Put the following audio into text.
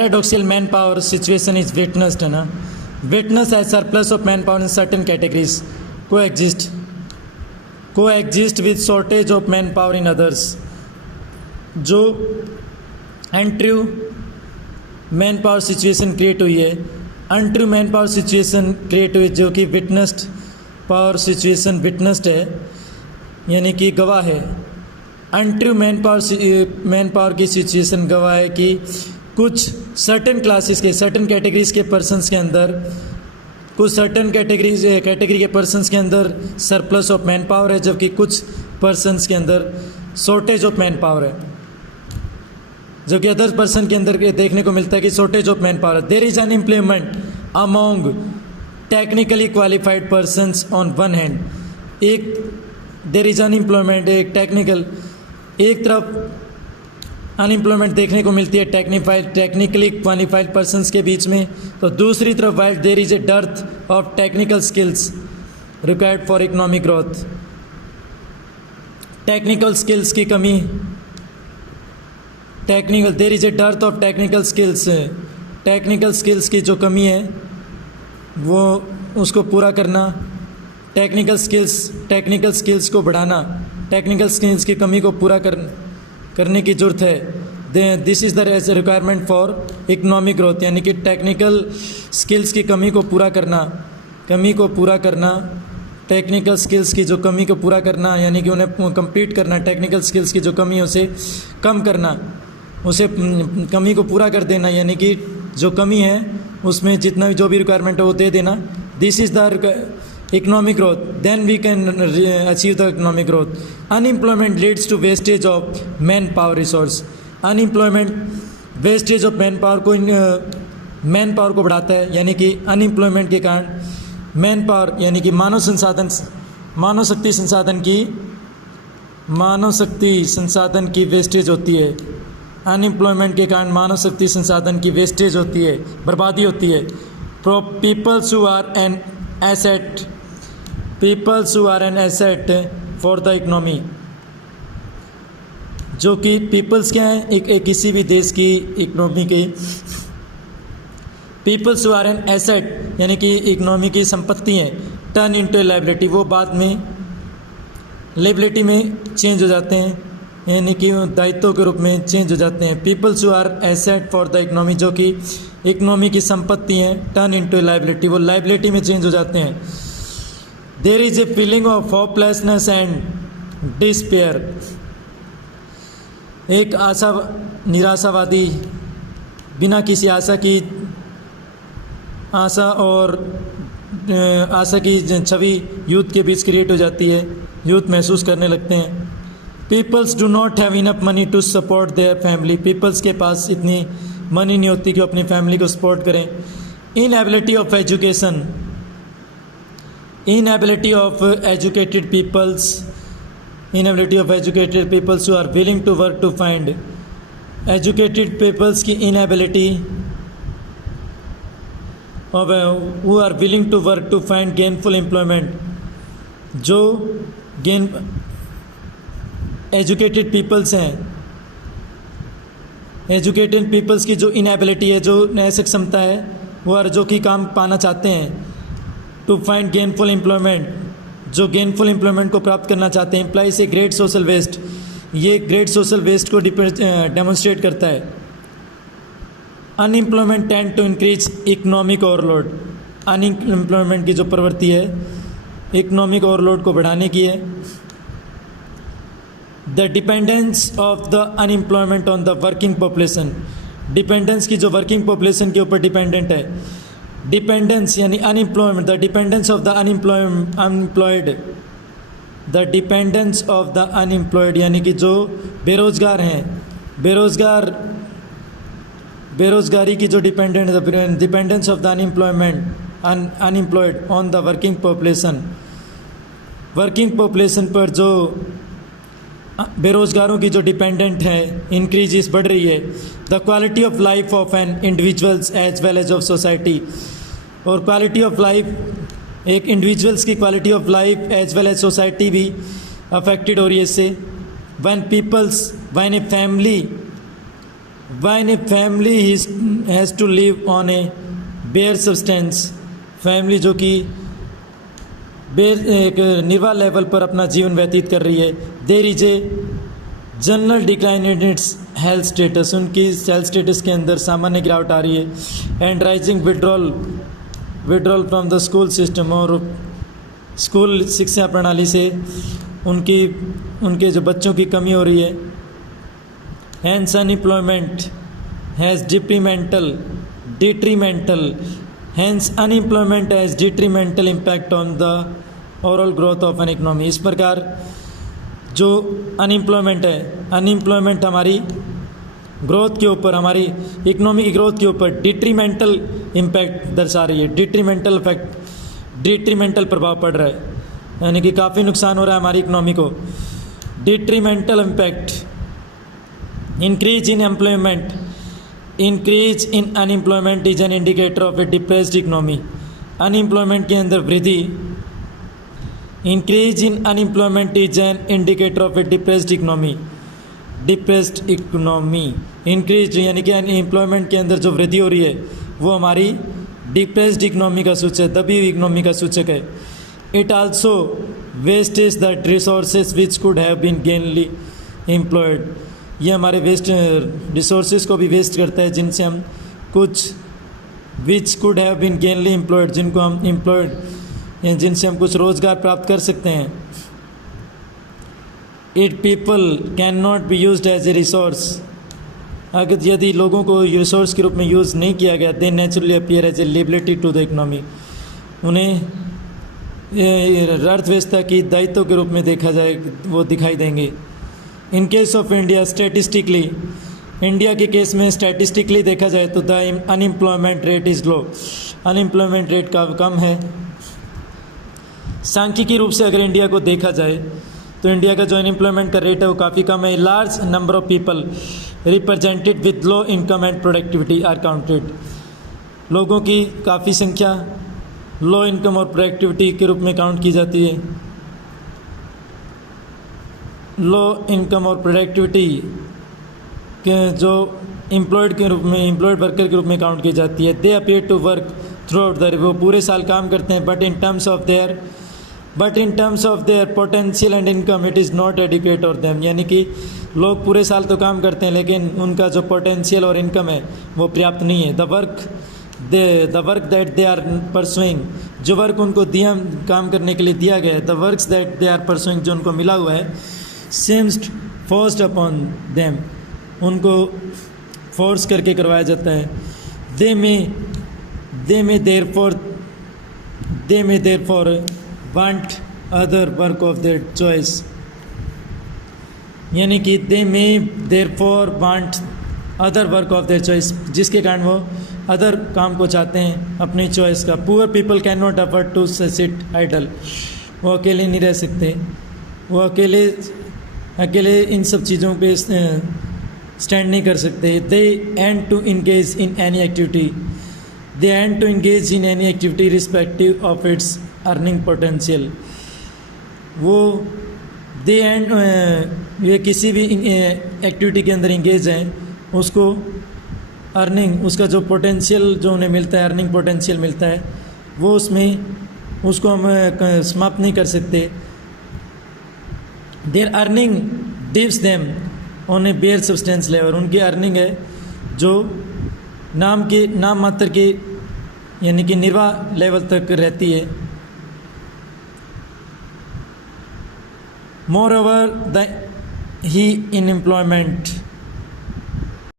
Paradoxical man power situation is witnessed है ना, witness as surplus of man power in certain categories coexist with shortage of man power in others. जो untrue man power situation create हुई है, untrue man power situation create हुई जो कि witnessed power situation witnessed है यानी कि गवाह है। अनट्रू मैन पावर की सिचुएशन गवाह है कि कुछ सर्टन क्लासेस के सर्टन कैटेगरीज के पर्सन्स के अंदर कुछ सर्टन कैटेगरी के पर्सन्स के अंदर सरप्लस ऑफ मैन पावर है, जबकि कुछ पर्सन्स के अंदर शॉर्टेज ऑफ मैन पावर है, जबकि अदर पर्सन के अंदर देखने को मिलता है कि shortage of man power. There is an employment among technically qualified persons on one hand, there is unemployment एक तरफ अनएम्प्लॉयमेंट देखने को मिलती है टेक्निकली क्वालिफाइड पर्सन्स के बीच में, तो दूसरी तरफ while there is a dearth of technical skills required for economic growth. Technical skills की कमी, there is a dearth of technical skills की जो कमी है वो उसको पूरा करना, टेक्निकल स्किल्स को बढ़ाना, टेक्निकल स्किल्स की कमी को पूरा करने की ज़रूरत है। This is the requirement for economic growth, यानी कि टेक्निकल स्किल्स की कमी को पूरा करना, टेक्निकल स्किल्स की जो कमी को पूरा करना यानी कि उन्हें कंप्लीट करना, टेक्निकल स्किल्स की जो कमी है उसे कम करना, उसे कमी को पूरा कर देना, यानी कि जो कमी है उसमें जितना भी जो भी रिक्वायरमेंट है वो दे देना। This is the economic growth, then we can achieve the economic growth. Unemployment leads to wastage of man power resource, unemployment wastage of man power को बढ़ाता है, यानी कि अनएम्प्लॉयमेंट के कारण मैन पावर यानी कि मानव शक्ति संसाधन की वेस्टेज होती है। अनएम्प्लॉयमेंट के कारण मानव शक्ति संसाधन की वेस्टेज होती है, बर्बादी होती है। Peoples who are an asset for the economy, जो कि पीपल्स क्या है किसी भी देश की इकोनॉमी के, peoples who are an asset यानी कि इकोनॉमी की संपत्ति हैं, टर्न इनटू लायबिलिटी, वो बाद में लायबिलिटी में चेंज हो जाते हैं, यानी कि दायित्व के रूप में चेंज हो जाते हैं। Peoples who are asset for the economy, जो कि इकोनॉमी की संपत्ति हैं, टर्न इनटू लायबिलिटी, वो लायबिलिटी में चेंज हो जाते हैं। There is a feeling of hopelessness and despair, एक निराशावादी बिना किसी आशा की छवि यूथ के बीच क्रिएट हो जाती है, यूथ महसूस करने लगते हैं। Peoples do not have enough money to support their family, peoples के पास इतनी मनी नहीं होती कि अपनी फैमिली को सपोर्ट करें। Inability of educated peoples who are willing to work to find, educated peoples की inability who are willing to work to find gainful employment, जो एजुकेटेड पीपल्स हैं, एजुकेटेड पीपल्स की जो इनएबिलिटी है, जो असक्षमता है, वो जो कि काम पाना चाहते हैं, टू फाइंड गेनफुल एम्प्लॉयमेंट, जो गेनफुल एम्प्लॉयमेंट को प्राप्त करना चाहते हैं, implies a great social waste, ये ग्रेट सोशल वेस्ट को डेमोन्स्ट्रेट करता है। Unemployment tend to increase economic overload, unemployment की जो प्रवृत्ति है इकोनॉमिक ओवरलोड को बढ़ाने की है। The dependence of the unemployment on the working population, dependence की जो वर्किंग पॉपुलेशन के ऊपर डिपेंडेंट है, डिपेंडेंस यानी unemployment, the dependence of the unemployed, the dependence of the unemployed यानी कि जो बेरोजगार हैं, बेरोजगारी की जो dependence of the unemployed on the working population पर जो बेरोजगारों की जो डिपेंडेंट है इंक्रीजेस बढ़ रही है। The quality of life of an individuals as well as of society, और क्वालिटी ऑफ लाइफ एक इंडिविजुअल्स की quality of life as well as society भी अफेक्टेड हो रही है इससे। When a family When a family has to live on a bare substance, family जो कि एक निर्वाह लेवल पर अपना जीवन व्यतीत कर रही है, there is a general decline in its health status, उनकी हेल्थ स्टेटस के अंदर सामान्य गिरावट आ रही है। And rising withdrawal from the school system, और स्कूल शिक्षा प्रणाली से उनके जो बच्चों की कमी हो रही है। Hence unemployment has detrimental impact on the overall growth of an economy. इस प्रकार जो अनएम्प्लॉयमेंट है, अनएम्प्लॉयमेंट हमारी ग्रोथ के ऊपर, हमारी इकोनॉमी की ग्रोथ के ऊपर डिट्रीमेंटल इम्पैक्ट दर्शा रही है। डिट्रीमेंटल प्रभाव पड़ रहा है, यानी कि काफ़ी नुकसान हो रहा है हमारी इकोनॉमी को। Detrimental impact, increase in unemployment is an indicator of A depressed economy. Unemployment के अंदर वृद्धि, increase in unemployment is an indicator of A depressed economy. Increase यानी कि अनएम्प्लॉयमेंट के अंदर जो वृद्धि हो रही है वो हमारी डिप्रेस्ड इकोनॉमी का सूचक, दबी हुई इकोनॉमी का सूचक है। It also wastage that resources which could have been gainly employed. ये हमारे वेस्ट रिसोर्सेज को भी वेस्ट करता है, जिनसे हम कुछ which could have been gainly employed, जिनको हम एम्प्लॉयड, जिनसे हम कुछ रोज़गार प्राप्त कर सकते हैं। It people can not be used as a resource, अगर यदि लोगों को रिसोर्स के रूप में यूज़ नहीं किया गया, they naturally appear as a liability to the economy. उन्हें अर्थव्यवस्था की दायित्व के रूप में देखा जाए, वो दिखाई देंगे। In case of India statistically, India के केस में स्टैटिस्टिकली देखा जाए तो the unemployment rate is low, unemployment rate का कम है। सांख्यिकी रूप से अगर इंडिया को देखा जाए तो इंडिया का जो अनएम्प्लॉयमेंट का रेट है वो काफ़ी कम है। Large number of people represented with low income and productivity are counted. लोगों की काफ़ी संख्या लो इनकम और प्रोडक्टिविटी के रूप में काउंट की जाती है। लो इनकम और प्रोडक्टिविटी के जो एम्प्लॉयड के रूप में, एम्प्लॉयड वर्कर के रूप में काउंट की जाती है। They appear to work throughout the, वो पूरे साल काम करते हैं, but in terms of their potential and income it is not adequate और देम। यानी कि लोग पूरे साल तो काम करते हैं, लेकिन उनका जो पोटेंशियल और इनकम है वो पर्याप्त नहीं है। The work that they are pursuing, जो वर्क उनको दिया, काम करने के लिए दिया गया है, the works that they are pursuing, जो उनको मिला हुआ है, seems forced upon them, उनको फोर्स करके करवाया जाता है। they may therefore want other work of their choice, यानी कि they may therefore want other work of their choice, जिसके कारण वो अदर काम को चाहते हैं अपनी चॉइस का। poor people cannot afford to sit idle, वो अकेले नहीं रह सकते, वो अकेले इन सब चीज़ों पे स्टैंड नहीं कर सकते। They end to engage in any activity respective of its earning potential. वो दे एंड ये किसी भी एक्टिविटी के अंदर इंगेज हैं, उसको अर्निंग, उसका जो पोटेंशियल जो उन्हें मिलता है, अर्निंग पोटेंशियल मिलता है, वो उसको हम समाप्त नहीं कर सकते। Their earning drives them on a bare substance level, उनकी अर्निंग है जो नाम मात्र की, यानी कि निर्वाह लेवल तक रहती है। More over the he in employment